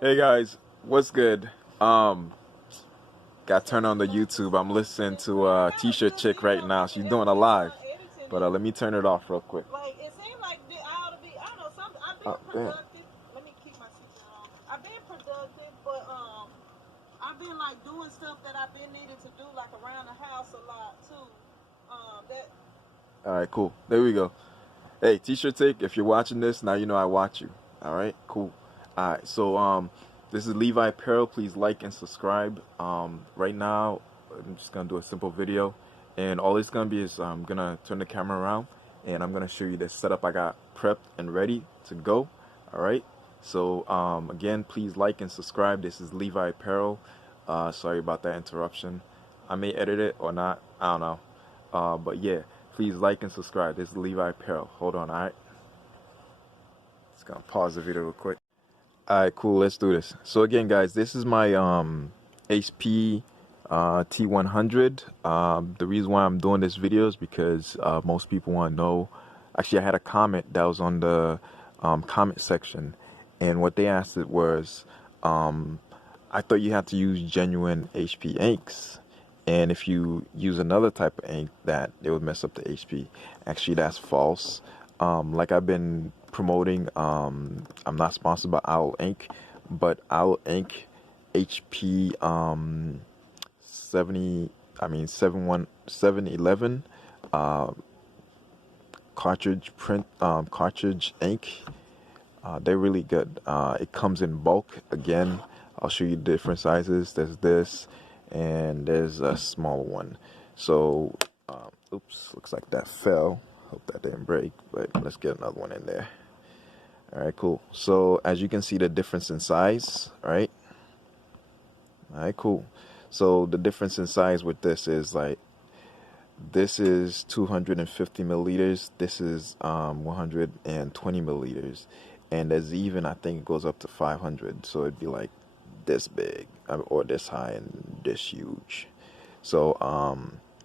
Hey guys, what's good? Got turned on the YouTube. I'm listening to T-shirt chick right now. She's doing a live, but let me turn it off real quick. Like it seems like I ought to be. I don't know. Something. I've been productive. Let me keep my seatbelt on. I've been productive, but I've been like doing stuff that I've been needing to do, like around the house a lot too. That. All right, cool. There we go. Hey, T-shirt chick, if you're watching this, now you know I watch you. All right, cool. All right, so this is Levi Apparel. Please like and subscribe. Right now, I'm just gonna do a simple video, and all it's gonna be is I'm gonna turn the camera around, and I'm gonna show you the setup I got prepped and ready to go. All right. So again, please like and subscribe. This is Levi Apparel. Sorry about that interruption. I may edit it or not. I don't know. But yeah, please like and subscribe. This is Levi Apparel. Hold on, all right. Just gonna pause the video real quick. Alright, cool, let's do this. So again guys, this is my HP T100. The reason why I'm doing this video is because most people want to know. Actually, I had a comment that was on the comment section, and what they asked it was, I thought you had to use genuine HP inks, and if you use another type of ink, that it would mess up the HP. Actually, that's false. Like I've been promoting, I'm not sponsored by Owl Ink, but Owl Ink HP 711 cartridge print cartridge ink. They're really good. It comes in bulk. Again, I'll show you different sizes. There's this, and there's a smaller one. So oops, looks like that fell. Hope that didn't break, but let's get another one in there. All right, cool. So as you can see the difference in size, right? All right, cool. So the difference in size with this is like, this is 250 milliliters. This is 120 milliliters. And there's even, I think it goes up to 500. So it'd be like this big, or this high and this huge. So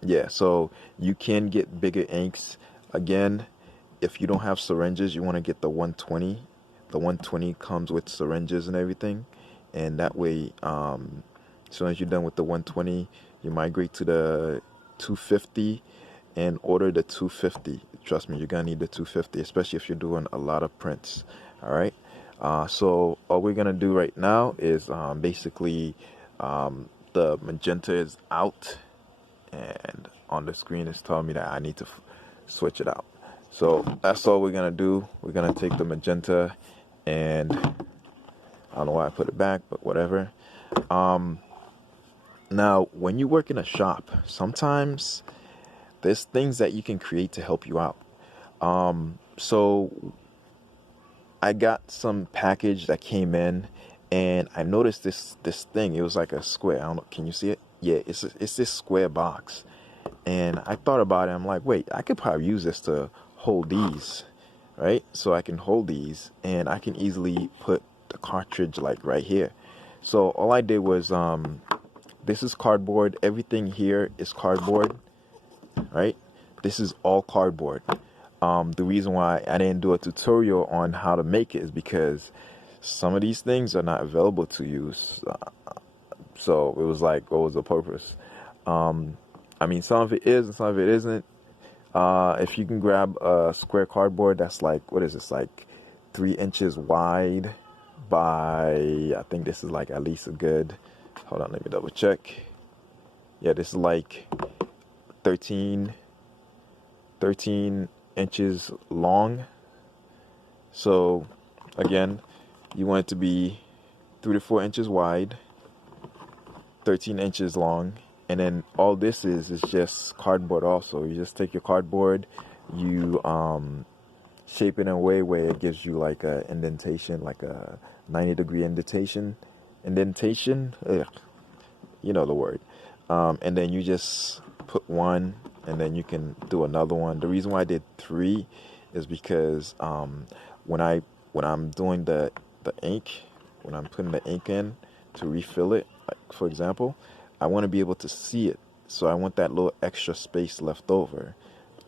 yeah, so you can get bigger inks. Again, if you don't have syringes, you want to get the 120. The 120 comes with syringes and everything, and that way, as soon as you're done with the 120, you migrate to the 250 and order the 250. Trust me, you're gonna need the 250, especially if you're doing a lot of prints. All right. So all we're gonna do right now is basically the magenta is out, and on the screen it's telling me that I need to switch it out. So that's all we're gonna do. We're gonna take the magenta, and I don't know why I put it back, but whatever. Now when you work in a shop, sometimes there's things that you can create to help you out. So I got some package that came in, and I noticed this thing. It was like a square. I don't know, can you see it? Yeah, it's this square box. And I thought about it. I'm like, wait, I could probably use this to hold these, right? So I can hold these, and I can easily put the cartridge like right here. So all I did was, this is cardboard. Everything here is cardboard, right? This is all cardboard. The reason why I didn't do a tutorial on how to make it is because some of these things are not available to use. So it was like, what was the purpose? I mean, some of it is and some of it isn't. If you can grab a square cardboard that's like, what is this, like 3 inches wide by, I think this is like at least a good, hold on, let me double check. Yeah, this is like 13 inches long. So again, you want it to be 3 to 4 inches wide, 13 inches long. And then all this is just cardboard also. You just take your cardboard, you shape it in a way where it gives you like a indentation, like a 90-degree indentation. Ugh, you know the word. And then you just put one, and then you can do another one. The reason why I did 3 is because when I'm doing the ink, when I'm putting the ink in to refill it, like for example, I want to be able to see it. So I want that little extra space left over.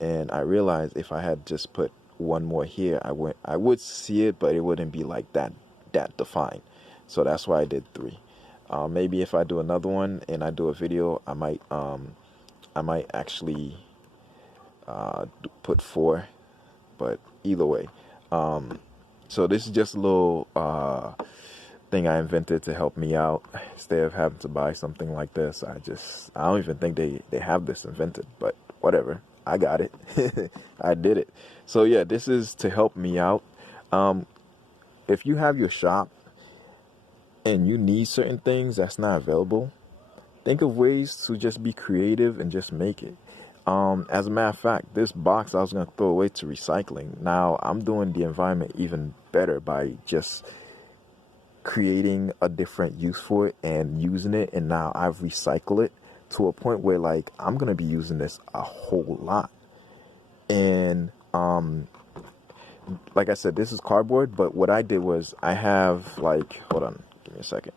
And I realized if I had just put one more here, I would see it, but it wouldn't be like that that defined. So that's why I did 3. Maybe if I do another one and I do a video, I might actually put 4. But either way, so this is just a little thing I invented to help me out instead of having to buy something like this. I don't even think they have this invented, but whatever. I got it. I did it. So yeah, this is to help me out. If you have your shop and you need certain things that's not available, think of ways to just be creative and just make it. As a matter of fact, this box I was going to throw away to recycling. Now I'm doing the environment even better by just creating a different use for it and using it. And now I've recycled it to a point where like I'm going to be using this a whole lot. And like I said, this is cardboard, but what I did was I have like, hold on, give me a second.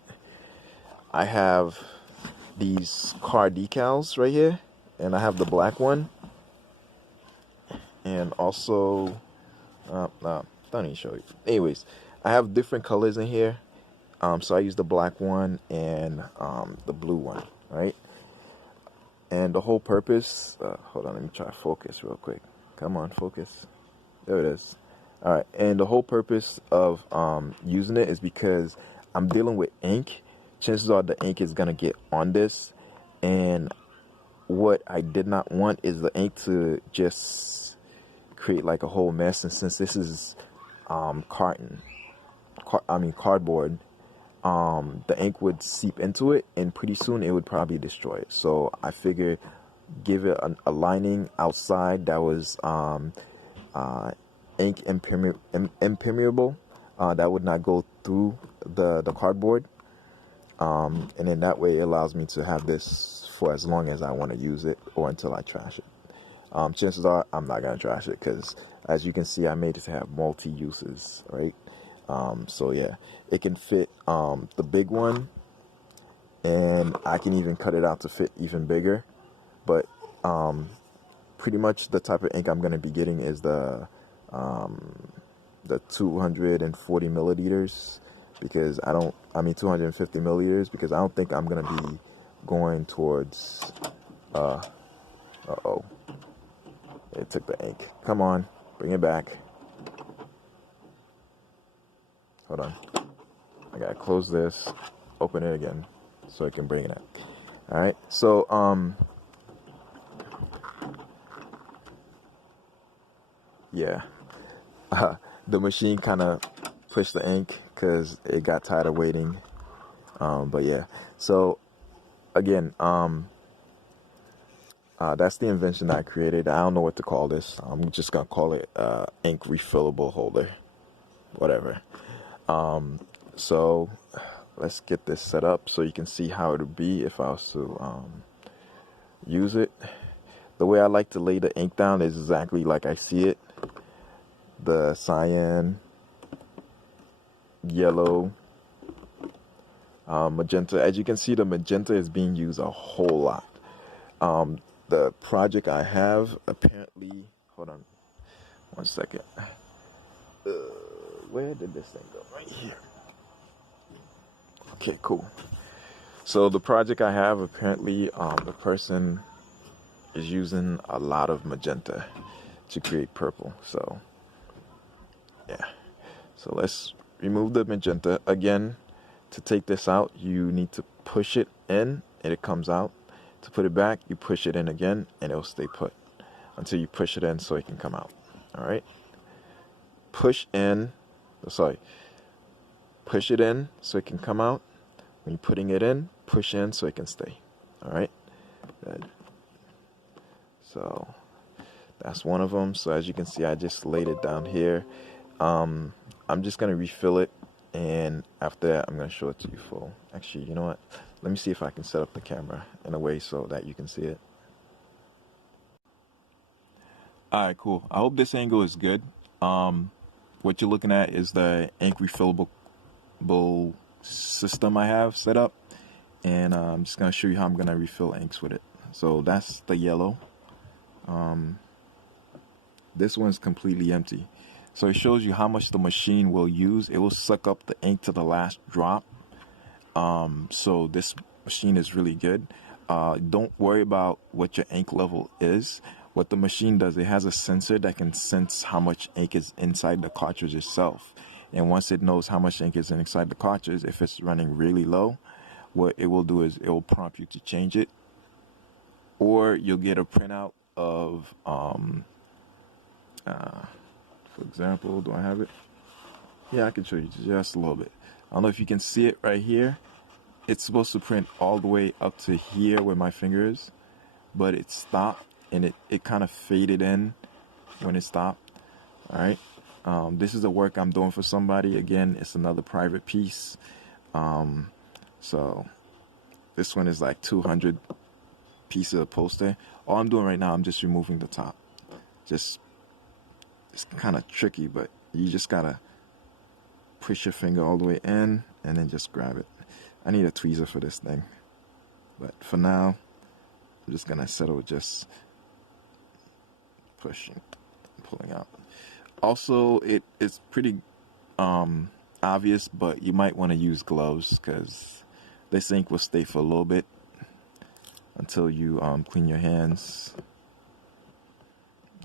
I have these car decals right here, and I have the black one, and also, don't even show you. Anyways, I have different colors in here, so I use the black one and the blue one, right? And the whole purpose, hold on, let me try to focus real quick. Come on, focus. There it is. All right, and the whole purpose of using it is because I'm dealing with ink. Chances are the ink is gonna get on this, and what I did not want is the ink to just create like a whole mess. And since this is cardboard, the ink would seep into it, and pretty soon it would probably destroy it. So I figured give it a lining outside that was ink impermeable, that would not go through the cardboard, and then that way it allows me to have this for as long as I want to use it or until I trash it. Chances are I'm not gonna trash it because, as you can see, I made it to have multi uses, right? So yeah, it can fit the big one, and I can even cut it out to fit even bigger. But pretty much the type of ink I'm gonna be getting is the 240 milliliters, because 250 milliliters, because I don't think I'm gonna be going towards uh-oh, it took the ink. Come on, bring it back. Hold on, I gotta close this, open it again so I can bring it up. All right, so yeah, the machine kind of pushed the ink because it got tired of waiting. But yeah, so again, that's the invention that I created. I don't know what to call this. I'm just gonna call it ink refillable holder, whatever. So let's get this set up so you can see how it would be if I was to use it. The way I like to lay the ink down is exactly like I see it. The cyan, yellow, magenta. As you can see, the magenta is being used a whole lot. The project I have, apparently, hold on one second. Where did this thing go? Right here. Okay, cool. So the project I have, apparently, the person is using a lot of magenta to create purple. So yeah. So let's remove the magenta. Again, to take this out, you need to push it in and it comes out. To put it back, you push it in again and it'll stay put until you push it in so it can come out. All right. Push in, push it in so it can come out. When you're putting it in, push in so it can stay. All right. Good. So that's one of them. So as you can see, I just laid it down here. I'm just gonna refill it, and after that, I'm gonna show it to you full. Actually, you know what? Let me see if I can set up the camera in a way so that you can see it. All right, cool. I hope this angle is good. What you're looking at is the ink refillable system I have set up, and I'm just gonna show you how I'm gonna refill inks with it. So that's the yellow. This one's completely empty. So it shows you how much the machine will use. It will suck up the ink to the last drop. So this machine is really good. Don't worry about what your ink level is. What the machine does, it has a sensor that can sense how much ink is inside the cartridge itself. And once it knows how much ink is inside the cartridge, if it's running really low, what it will do is it will prompt you to change it. Or you'll get a printout of, for example, do I have it? Yeah, I can show you just a little bit. I don't know if you can see it right here. It's supposed to print all the way up to here where my finger is, but it stopped and it kind of faded in when it stopped. All right. This is the work I'm doing for somebody. Again, it's another private piece. So this one is like 200 pieces of poster. All I'm doing right now, I'm just removing the top. It's kind of tricky, but you just gotta push your finger all the way in and then just grab it. I need a tweezer for this thing, but for now I'm just gonna settle with just pushing, pulling out. Also, it's pretty obvious, but you might want to use gloves because this ink will stay for a little bit until you clean your hands.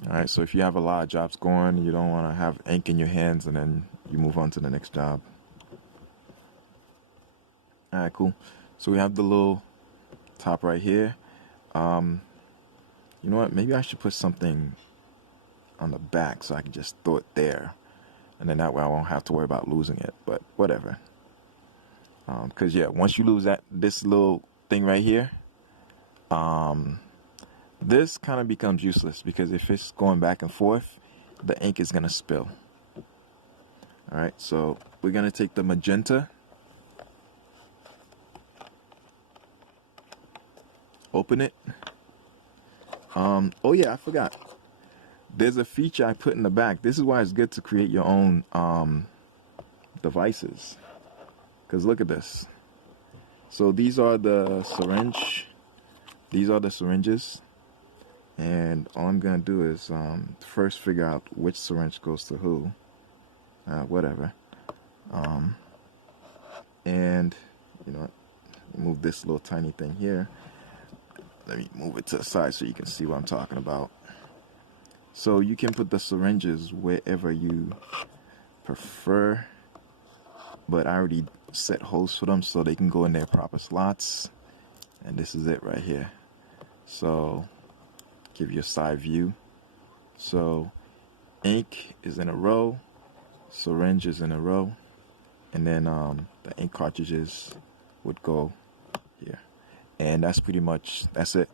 All right, so if you have a lot of jobs going, you don't want to have ink in your hands and then you move on to the next job. All right, cool. So we have the little top right here. You know what? Maybe I should put something on the back so I can just throw it there. And then that way I won't have to worry about losing it, but whatever. Because, yeah, once you lose this little thing right here, this kind of becomes useless because if it's going back and forth, the ink is going to spill. All right, so we're going to take the magenta, open it. Oh yeah, I forgot. There's a feature I put in the back. This is why it's good to create your own devices. Because look at this. So these are the syringe. These are the syringes. And all I'm going to do is first figure out which syringe goes to who. Whatever. And, you know, move this little tiny thing here. Let me move it to the side so you can see what I'm talking about. So you can put the syringes wherever you prefer, but I already set holes for them so they can go in their proper slots. And this is it right here. So give you a side view. So ink is in a row, syringe is in a row, and then the ink cartridges would go here. And that's pretty much, that's it.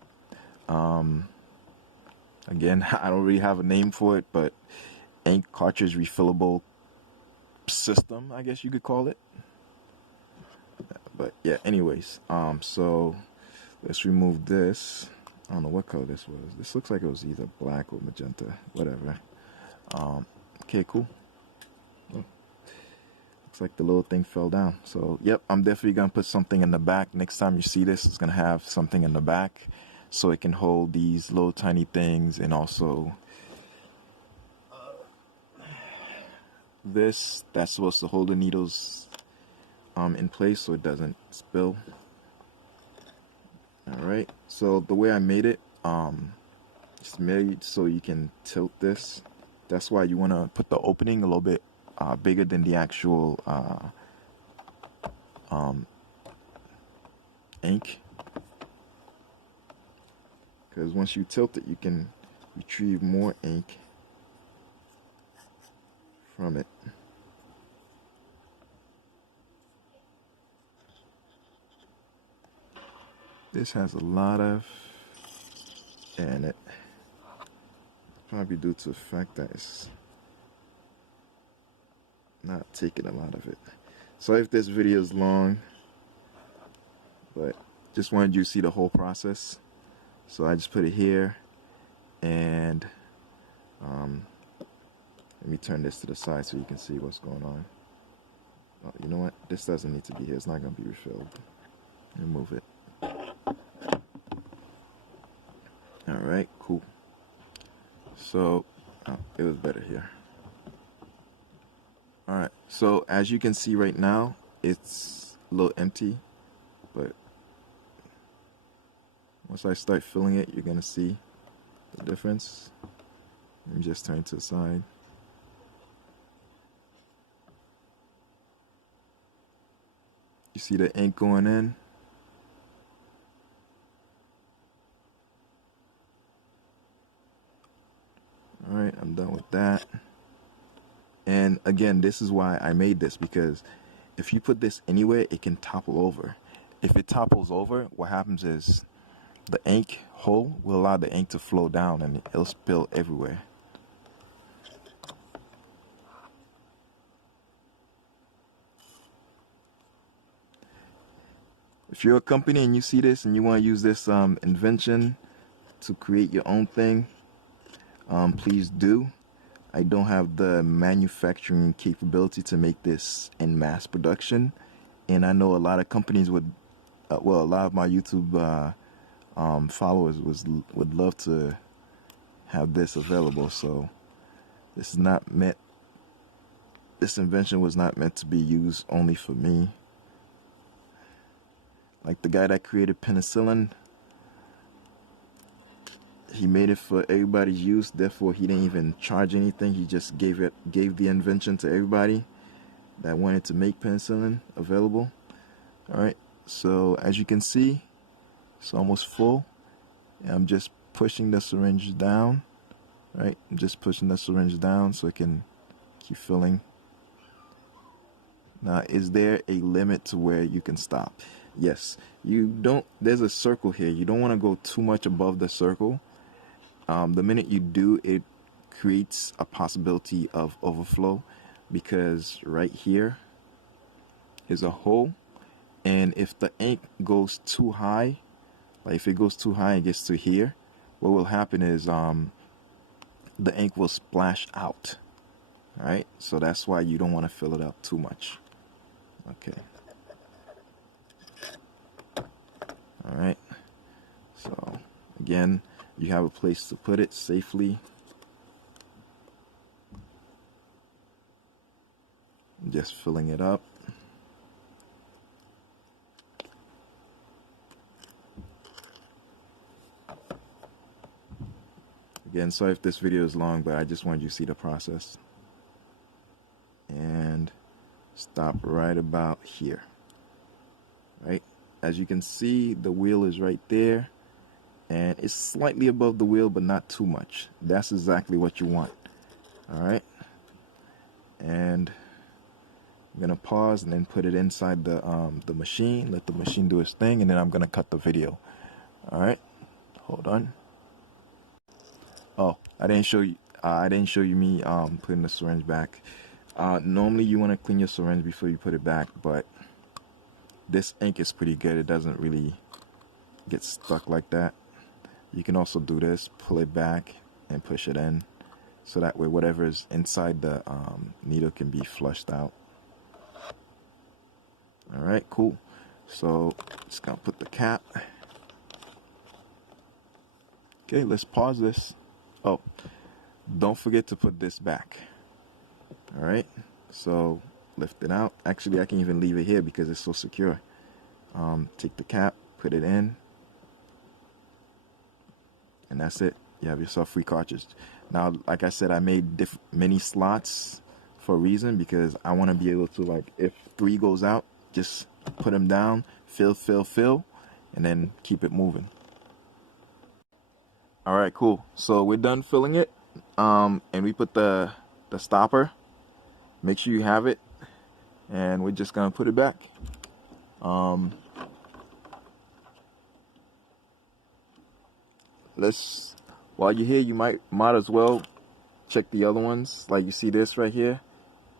Again, I don't really have a name for it, but ink cartridge refillable system, I guess you could call it. But yeah, anyways, so let's remove this. I don't know what color this was. This looks like it was either black or magenta, whatever. Okay, cool. Oh, looks like the little thing fell down. So yep, I'm definitely gonna put something in the back. Next time you see this, it's gonna have something in the back so it can hold these little tiny things, and also this that's supposed to hold the needles in place so it doesn't spill. Alright, so the way I made it, it's made so you can tilt this. That's why you want to put the opening a little bit bigger than the actual ink, because once you tilt it you can retrieve more ink from it. This has a lot of air in it, probably due to the fact that it's not taking a lot of it. So if this video is long, but just wanted you to see the whole process. So I just put it here, and let me turn this to the side so you can see what's going on. Oh, you know what? This doesn't need to be here. It's not going to be refilled. Remove it. Alright, cool. So, it was better here. Alright, so as you can see right now, it's a little empty, but once I start filling it, you're gonna see the difference. Let me just turn to the side. You see the ink going in? Alright, I'm done with that. And again, this is why I made this, because if you put this anywhere, it can topple over. If it topples over, what happens is the ink hole will allow the ink to flow down and it'll spill everywhere. If you're a company and you see this and you want to use this invention to create your own thing, please do. I don't have the manufacturing capability to make this in mass production, and I know a lot of companies would, well, a lot of my YouTube followers would love to have this available. So this is not meant. This invention was not meant to be used only for me. Like the guy that created penicillin, he made it for everybody's use. Therefore, he didn't even charge anything. He just gave the invention to everybody that wanted to make penicillin available. All right. So as you can see, it's almost full. And I'm just pushing the syringe down. Right. I'm just pushing the syringe down so it can keep filling. Now, is there a limit to where you can stop? Yes. You don't. There's a circle here. You don't want to go too much above the circle. The minute you do, it creates a possibility of overflow, because right here is a hole, and if the ink goes too high, like if it goes too high and gets to here, what will happen is the ink will splash out. All right, so that's why you don't want to fill it up too much. Okay. All right. So again, you have a place to put it safely. Just filling it up. Again, sorry if this video is long, but I just wanted you to see the process. And stop right about here. Right? As you can see, the wheel is right there. And it's slightly above the wheel, but not too much. That's exactly what you want. All right. And I'm gonna pause and then put it inside the machine. Let the machine do its thing, and then I'm gonna cut the video. All right. Hold on. Oh, I didn't show you. I didn't show you me putting the syringe back. Normally, you want to clean your syringe before you put it back, but this ink is pretty good. It doesn't really get stuck like that. You can also do this, pull it back and push it in, so that way whatever is inside the needle can be flushed out. All right, cool. So just gonna put the cap. Okay, let's pause this. Oh, don't forget to put this back. All right, so lift it out. Actually, I can even leave it here because it's so secure. Take the cap, put it in, and that's it. You have yourself free cartridge. Now, like I said, I made many slots for a reason, because I want to be able to, like, if 3 goes out, just put them down, fill, and then keep it moving. All right, cool. So we're done filling it, and we put the stopper. Make sure you have it, and we're just gonna put it back. While you're here, you might as well check the other ones. Like, you see this right here,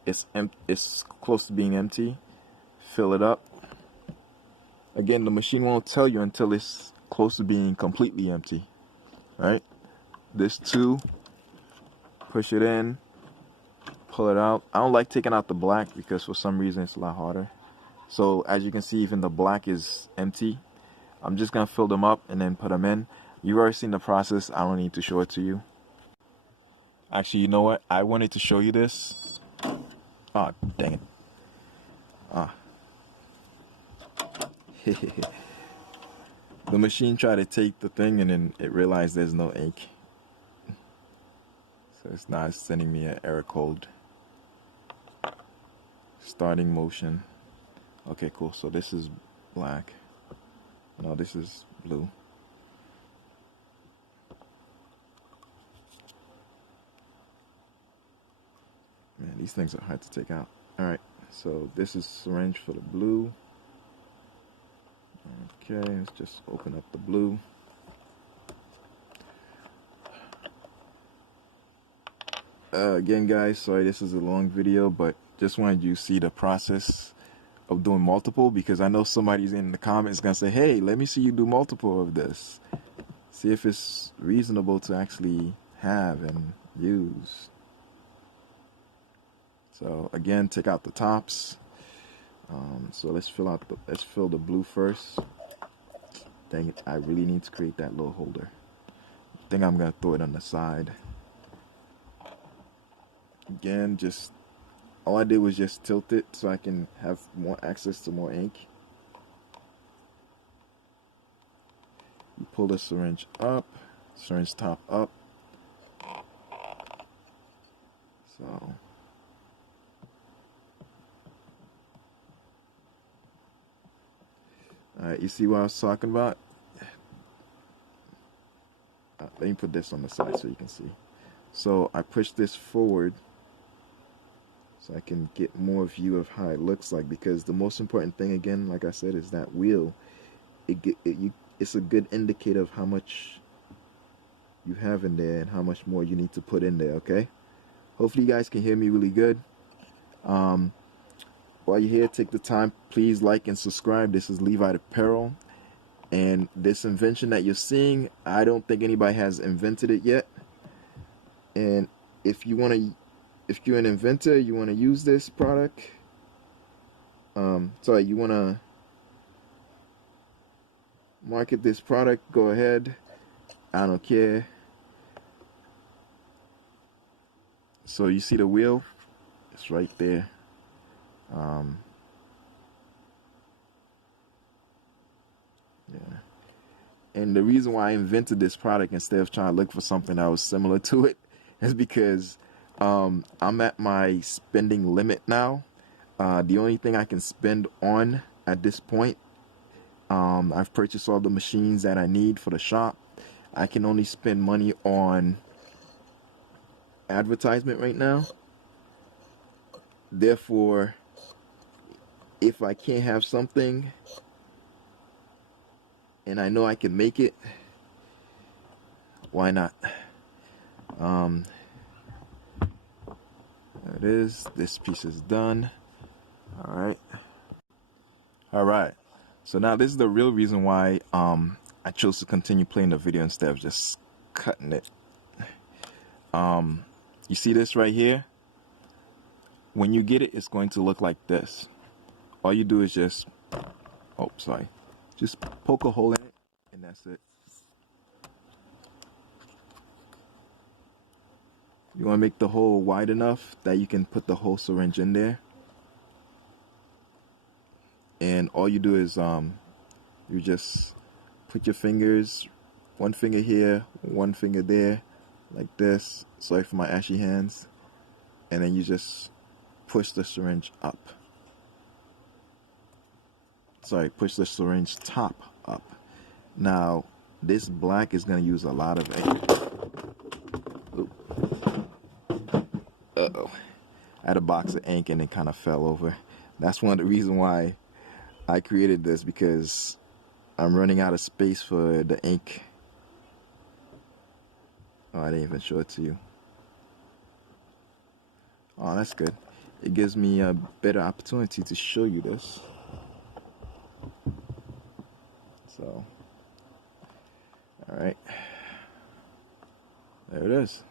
it's close to being empty. Fill it up. Again, the machine won't tell you until it's close to being completely empty. Right? This too, push it in, pull it out. I don't like taking out the black because for some reason it's a lot harder. So as you can see, even the black is empty. I'm just gonna fill them up and then put them in. You've already seen the process. I don't need to show it to you. Actually, you know what? I wanted to show you this. Ah, dang it. Ah. The machine tried to take the thing and then it realized there's no ink. So it's now sending me an error code. Starting motion. Okay, cool. So this is black. No, this is blue. Man, these things are hard to take out. Alright, so this is syringe for the blue. Okay, let's just open up the blue. Again, guys, sorry this is a long video, but just wanted you to see the process of doing multiple, because I know somebody's in the comments gonna say, hey, let me see you do multiple of this. See if it's reasonable to actually have and use. So again, take out the tops. So let's fill the blue first. Dang it, I really need to create that little holder. I think I'm gonna throw it on the side. Again, just all I did was just tilt it so I can have more access to more ink. You pull the syringe up, syringe top up. So alright, you see what I was talking about? Let me put this on the side so you can see. So I push this forward so I can get more view of how it looks like, because the most important thing, again, like I said, is that wheel. It's a good indicator of how much you have in there and how much more you need to put in there, okay? Hopefully you guys can hear me really good. While you're here, take the time, please like and subscribe. This is Levi Apparel, and this invention that you're seeing, I don't think anybody has invented it yet. And if you're an inventor, you want to use this product, you want to market this product, go ahead. I don't care. So you see the wheel? It's right there. Yeah. And the reason why I invented this product instead of trying to look for something that was similar to it is because I'm at my spending limit now. The only thing I can spend on at this point, I've purchased all the machines that I need for the shop. I can only spend money on advertisement right now. Therefore, if I can't have something and I know I can make it, why not? There it is. This piece is done. All right. So now this is the real reason why I chose to continue playing the video instead of just cutting it. You see this right here? When you get it, it's going to look like this. All you do is just, just poke a hole in it, and that's it. You want to make the hole wide enough that you can put the whole syringe in there. And all you do is you just put your fingers, one finger here, one finger there, like this. Sorry for my ashy hands. And then you just push the syringe up. Push the syringe top up. Now, this black is going to use a lot of ink. Uh-oh. I had a box of ink and it kind of fell over. That's one of the reasons why I created this, because I'm running out of space for the ink. Oh, I didn't even show it to you. Oh, that's good. It gives me a better opportunity to show you this. So, alright. There it is.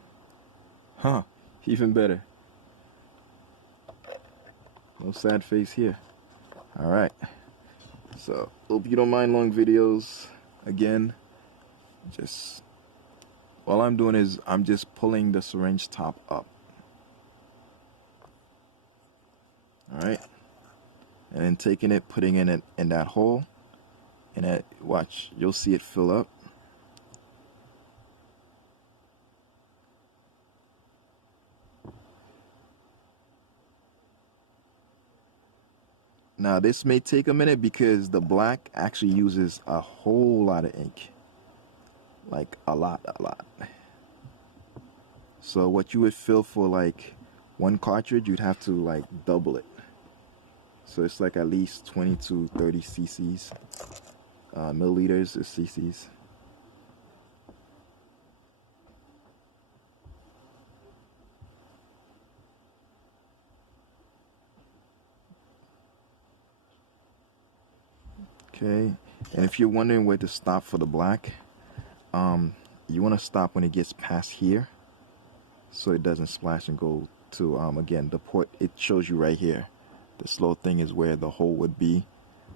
Huh, even better. No sad face here. Alright. So, hope you don't mind long videos. Again, just, all I'm doing is I'm just pulling the syringe top up. right? And then taking it, putting it in that hole, and watch, you'll see it fill up. Now this may take a minute because the black actually uses a whole lot of ink, like a lot. So what you would fill for like one cartridge, you'd have to like double it. So it's like at least 20 to 30 cc's. Milliliters is cc's. Okay, and if you're wondering where to stop for the black, you want to stop when it gets past here, so it doesn't splash and go to, again, the port. It shows you right here. This little thing is where the hole would be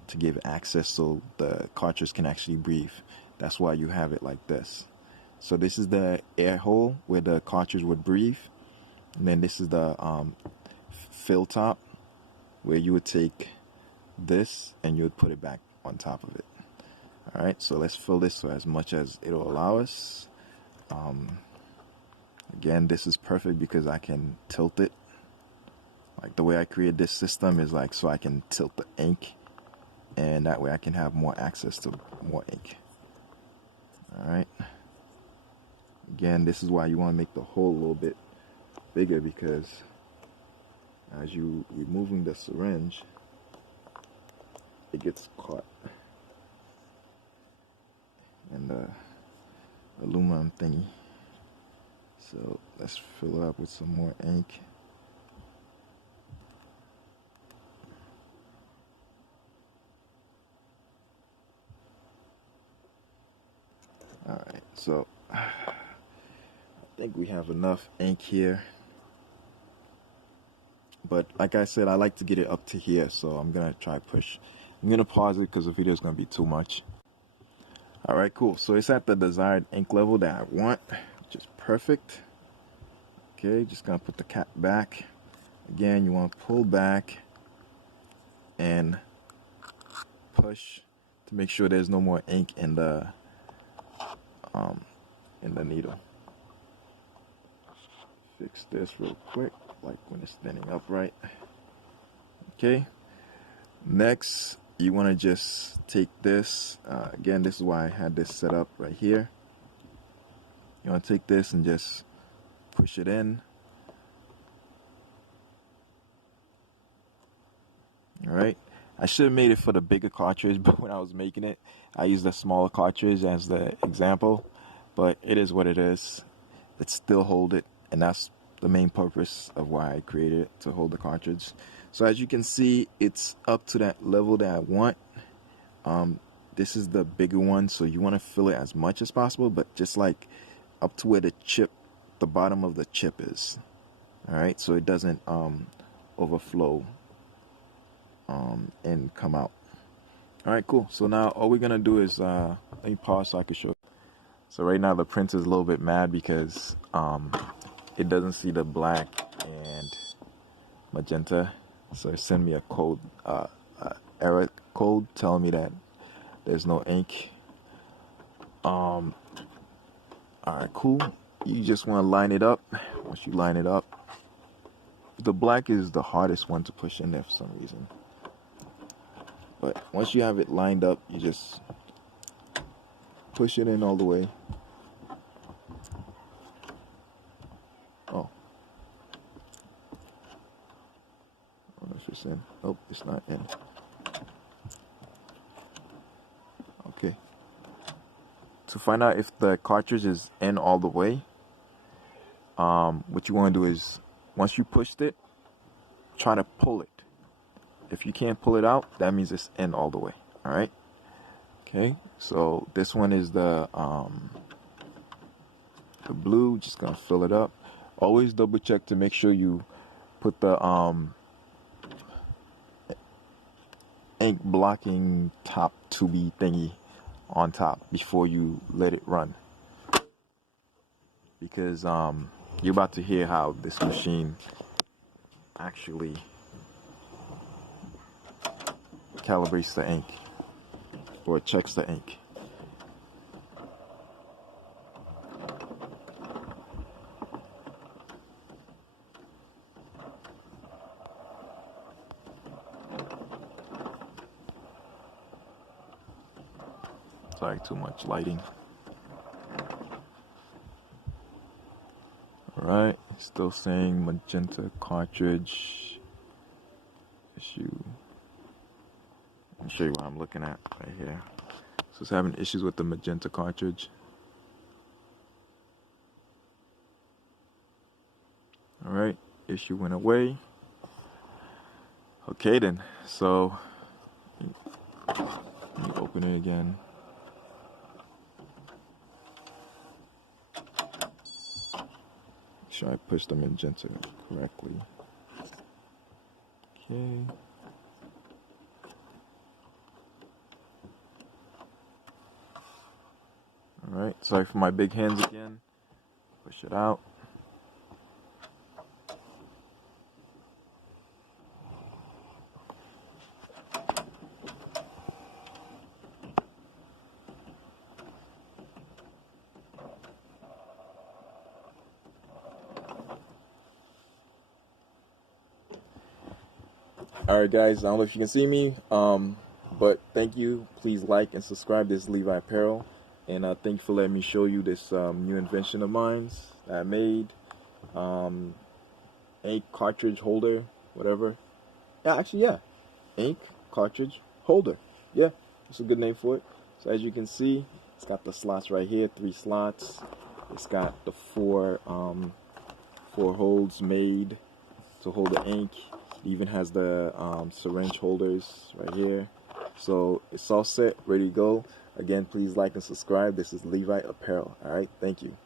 to give access so the cartridge can actually breathe. That's why you have it like this. So this is the air hole where the cartridge would breathe, and then this is the fill top where you would take this and you would put it back on top of it. Alright, so let's fill this so as much as it'll allow us. Again, this is perfect because I can tilt it. Like the way I create this system is like so I can tilt the ink, and that way I can have more access to more ink. Alright. Again, this is why you want to make the hole a little bit bigger, because as you removing the syringe, it gets caught in the aluminum thingy. So let's fill it up with some more ink. Alright, so I think we have enough ink here. But like I said, I like to get it up to here, so I'm gonna try push. I'm gonna pause it because the video is gonna be too much. Alright, cool. So it's at the desired ink level that I want, which is perfect. Okay, just gonna put the cap back. Again, you want to pull back and push to make sure there's no more ink in the needle. Fix this real quick, like when it's standing upright. Okay. Next, you want to just take this. Again, this is why I had this set up right here. You want to take this and just push it in. Alright, I should have made it for the bigger cartridge, but when I was making it, I used a smaller cartridge as the example. But it is what it is. It still hold it, and that's the main purpose of why I created it, to hold the cartridge. So as you can see, it's up to that level that I want. This is the bigger one, so you want to fill it as much as possible, but just like up to where the chip, the bottom of the chip is. Alright, so it doesn't overflow and come out. Alright, cool. So now all we're gonna do is let me pause so I can show. So right now the printer is a little bit mad because it doesn't see the black and magenta, so it sent me a code, error code telling me that there's no ink. Alright, cool. You just want to line it up. Once you line it up, the black is the hardest one to push in there for some reason. But once you have it lined up, you just push it in all the way. Oh, that's just in. Nope, it's not in. Okay. To find out if the cartridge is in all the way, what you want to do is, once you pushed it, try to pull it. If you can't pull it out, that means it's in all the way. All right. Okay. So this one is the blue. Just gonna fill it up. Always double check to make sure you put the ink blocking top tubey thingy on top before you let it run, because you're about to hear how this machine actually calibrates the ink or checks the ink. Sorry, too much lighting. Alright, still saying magenta cartridge issue. Let me show you what I'm looking at right here. So it's having issues with the magenta cartridge. Alright, issue went away. Okay then, so let me open it again. Make sure I push the magenta correctly. Okay. Alright, sorry for my big hands again. Push it out. Alright guys, I don't know if you can see me, but thank you. Please like and subscribe. This is Levi Apparel, and thank you for letting me show you this new invention of mine that I made. Ink cartridge holder, whatever. Yeah, ink cartridge holder. Yeah, that's a good name for it. So as you can see, it's got the slots right here, 3 slots. It's got the four holes made to hold the ink. It even has the syringe holders right here. So it's all set, ready to go. Again, please like and subscribe. This is Levi Apparel. Alright, thank you.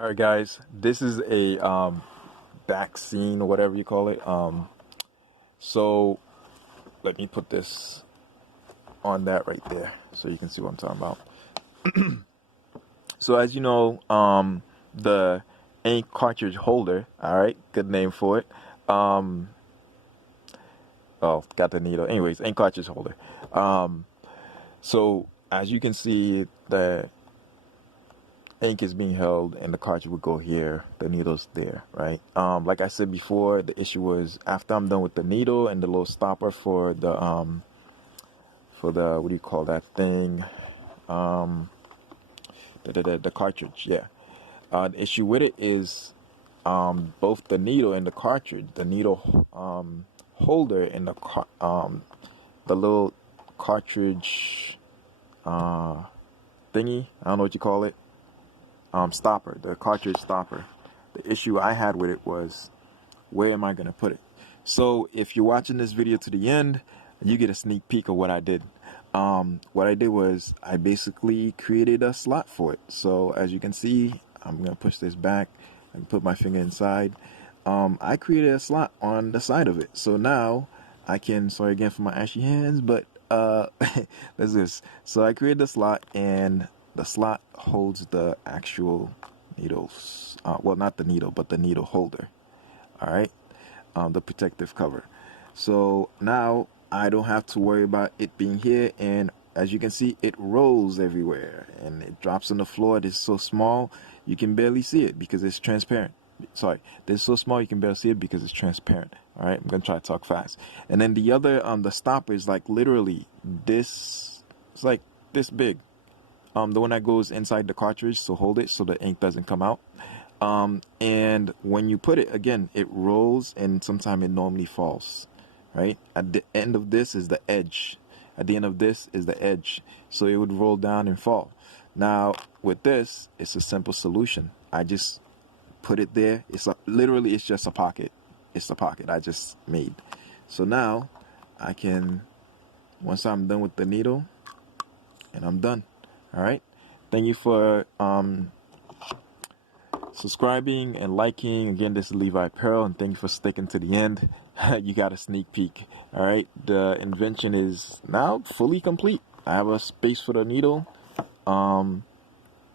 Alright guys, this is a back scene or whatever you call it. So let me put this on that right there so you can see what I'm talking about. So as you know, the ink cartridge holder, alright, good name for it. Oh, got the needle. Anyways, ink cartridge holder. So as you can see, the ink is being held and the cartridge would go here, the needle's there, right? Like I said before, the issue was after I'm done with the needle and the little stopper for the what do you call that thing, the cartridge, yeah. The issue with it is both the needle and the cartridge, the needle holder and the little cartridge thingy, I don't know what you call it, stopper, the cartridge stopper. The issue I had with it was, where am I going to put it? So if you're watching this video to the end, you get a sneak peek of what I did. What I did was I basically created a slot for it. So as you can see, I'm going to push this back and put my finger inside. I created a slot on the side of it. So now I can, sorry again for my ashy hands, but that's this. So I created the slot, and the slot holds the actual needles. Well, not the needle, but the needle holder. All right, the protective cover. So now I don't have to worry about it being here, and as you can see, it rolls everywhere and it drops on the floor. It is so small you can barely see it because it's transparent. Sorry, it's so small you can barely see it because it's transparent. All right, I'm gonna try to talk fast. And then the other, the stopper is like literally this. It's like this big. The one that goes inside the cartridge, so hold it so the ink doesn't come out. And when you put it, again, it rolls, and sometimes it normally falls, right? At the end of this is the edge. At the end of this is the edge. So it would roll down and fall. Now, with this, it's a simple solution. I just put it there. Literally, it's just a pocket. It's a pocket I just made. So now, I can, once I'm done with the needle, and I'm done. All right. Thank you for subscribing and liking. Again, this is Levi Apparel, and thank you for sticking to the end. You got a sneak peek. All right. The invention is now fully complete. I have a space for the needle,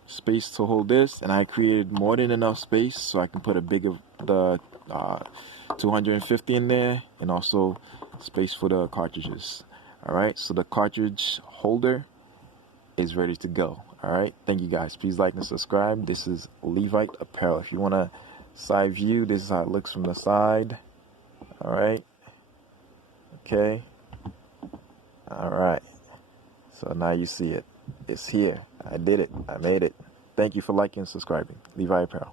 space to hold this, and I created more than enough space so I can put a bigger 250 in there, and also space for the cartridges. All right, so the cartridge holder is ready to go. All right, thank you guys. Please like and subscribe. This is Levite Apparel. If you want a side view, this is how it looks from the side. All right, okay, all right. So now you see it. It's here. I did it. I made it. Thank you for liking and subscribing. Levite Apparel.